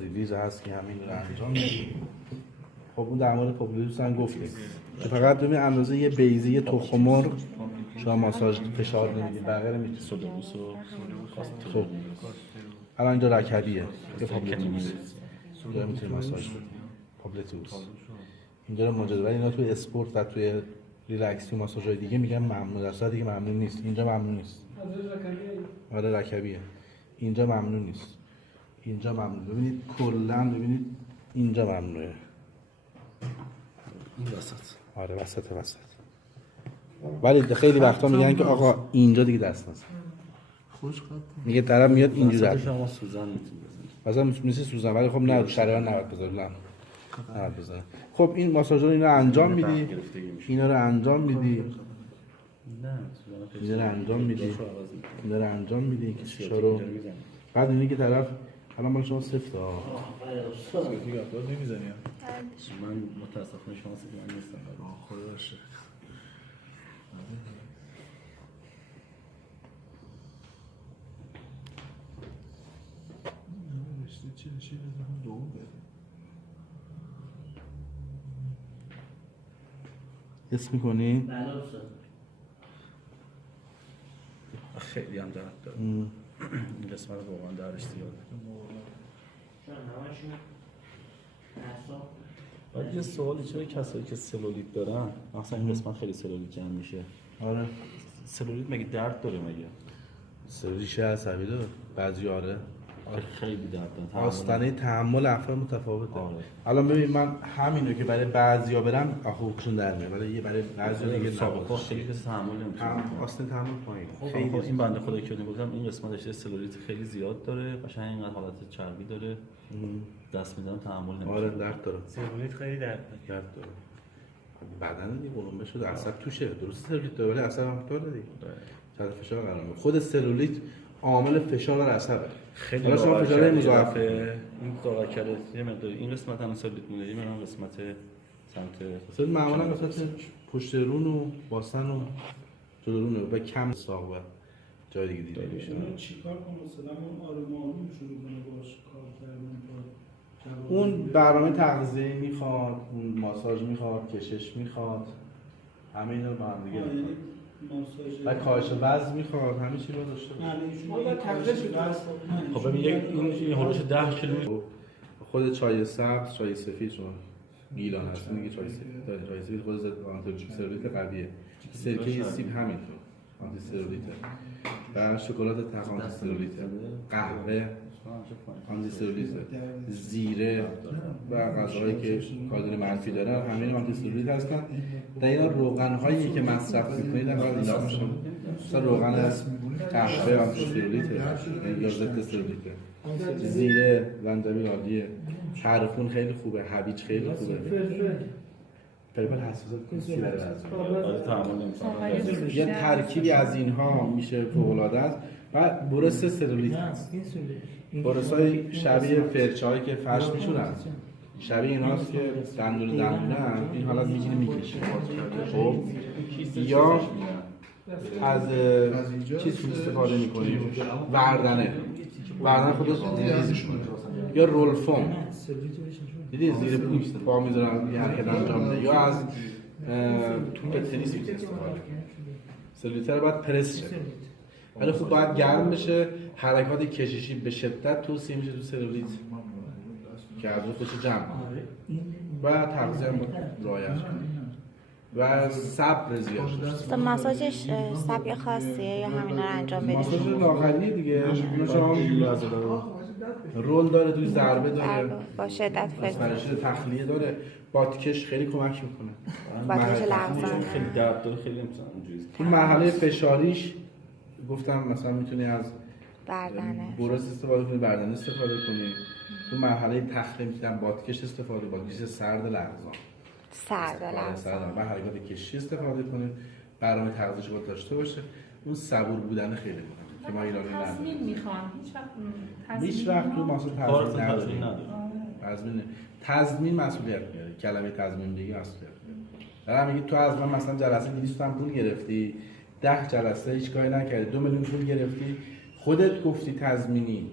ریلیز هست که همین رو انجام میدیم. خب اون در مورد پوپلیوس هم گفتیم که فقط ببین اندازه یه بیضه یه تخم مرغ شما ماساژ فشار نمیدید، بقیه میتونید سودوموس و خب الان اینجا رکبیه که پوپلیوس اینجا میتونید ماساژ بدید پوپلیوس اینجا رو موجود، ولی اینا توی اسپورت و توی ریلکس تو ماساژهای دیگه میگن ممنوع، در صورتی که ممنوع نیست. اینجا ممنوع نیست. آره رکبیه. اینجا ممنوع نیست. اینجا ممنوع. ببینید کلا ببینید اینجا ممنوعه. این وسط. آره وسط. ولی خیلی وقتا میگن که آقا اینجا دیگه دست نزن. خوش قد. میگه طرف میاد اینجوری. شما سوزن میتونید مثلا مثل سوزن، ولی خب نه شرایط نباید بذارن. نباید بذارن. خب این ماساژ رو اینا انجام میدی. اینا رو انجام میدی. نه اینا رو انجام میدی. اینا رو انجام میدی که شیشا رو بعد اینی که طرف الان مال شما سفته ها. دیگه اپلود نمیزنی؟ من متاسفانه شما من نیستم. خدا باشه. اسم میکنی؟ بله استاد. خیلی هم درد داره. این قسمت واقعا دردش زیاده. چون همشون اعصاب. بعد یه سوالی، چرا کسایی که سلولیت دارن مثلا این قسمت خیلی سلولیت جمع میشه؟ آره سلولیت مگه درد داره مگه؟ ریشه عصبی داره بعضی. آره خیلی درد داره. آستانه تحمل افراد متفاوته. آره. الان ببین من همینو که برای بعضیا برم حقوقشون در میاد، ولی برای بعضیا دیگه سابقا خیلی کسی تحمل نمی‌کنه. آستانه تحمل پایین. خیلی این بنده خدا که گفتم این قسمتش سلولیت خیلی زیاد داره، قشنگ اینقدر حالت چربی داره. دست میدم تحمل نمی‌کنه. آره درد داره. سلولیت خیلی درد داره. بدن دیگه قلمبه شده، عصب توشه. درست سلولیت داره ولی عصب هم داره دیگه. تحت فشار قرار میگیره. خود سلولیت عامل فشار بر عصبه. خیلی حالا شما فشار مضاعفه این داغ کرده یه مقدار این قسمت هم سلولیت مونده، این قسمت سمت سلولیت معمولا قسمت پشت رون و باسن و جلو رون و کم ساق و جای دیگه دیده میشه. چیکار کنم مثلا اون آروم شروع کنه باش کار کردن؟ اون برنامه تغذیه میخواد، اون ماساژ میخواد، کشش میخواد، همه اینا رو با هم دیگه میخواد. و کاهش وزن میخواد، همه چی رو داشته باشه. خب ببین این هولوش 10 کیلو خود چای سبز، چای سفید شما گیلان هست میگه چای سفید داره. چای سفید خود آنتی سلولیت قویه. سرکه سیب همینطور آنتی سلولیته. و شکلات تق آنتی سلولیته. قهوه آنتی سلولیته. زیره و غذاهایی که کالری منفی دارن همه آنتی سلولیت هستن. در اینا روغن هایی که مصرف میکنید اول اینا میشن. مثلا روغن قهوه آنتی سلولیته یا ضد سلولیته. زیره، زنجبیل عالیه. خرخون خیلی خوبه، هویج خیلی خوبه. فلفل حساسیت نیستی برای بعضی. یه ترکیبی از اینها میشه فوق‌العاده است. و برس سلولیت هست. برس‌های شبیه فرچه‌هایی که فرش میشورن. شبیه ایناست که دندونه هم این حالت میگیری میکشه. خب یا از چیز استفاده میکنیم وردنه خودش ریلیز کنه یا رول فوم دیدی زیر پا میذارن یه حرکت انجام میده یا از توپ تنیس میتونه استفاده کنه. سلولیت رو باید پرس شه ولی خوب باید گرم بشه. حرکات کششی به شدت توصیه میشه تو سلولیت که از اون خودش جمع کنه و تغذیه هم رعایت کنه و صبر زیاد داشته. ماساژش سبک خاصیه یا همینا رو انجام بدید؟ ماساژ لاغریه دیگه. شما رول داره، توی ضربه داره، با شدت فرش تخلیه داره، بادکش خیلی کمک میکنه. بادکش لغزان خیلی درد داره، خیلی نمیتونه اونجوری. این مرحله فشاریش گفتم مثلا میتونی از بردنه برس استفاده کنی، بردنه استفاده کنی. تو مرحله تخلیه میتونم بادکش استفاده، بادکش سرد لغزان. و حرکات کشی استفاده کنید. برنامه تغذیه‌اش باید داشته باشه. اون صبور بودن خیلی مهمه که ما ایرانی نداریم. تضمین میخوان هیچ وقت تو ماساژ تضمین نداره. تضمین مسئولیت میاره. کلمه تضمین دیگه مسئولیت میاره. برام میگی تو از من مثلا جلسه 200 تومن پول گرفتی، 10 جلسه هیچ کاری نکردی، 2 میلیون پول گرفتی، خودت گفتی تضمینی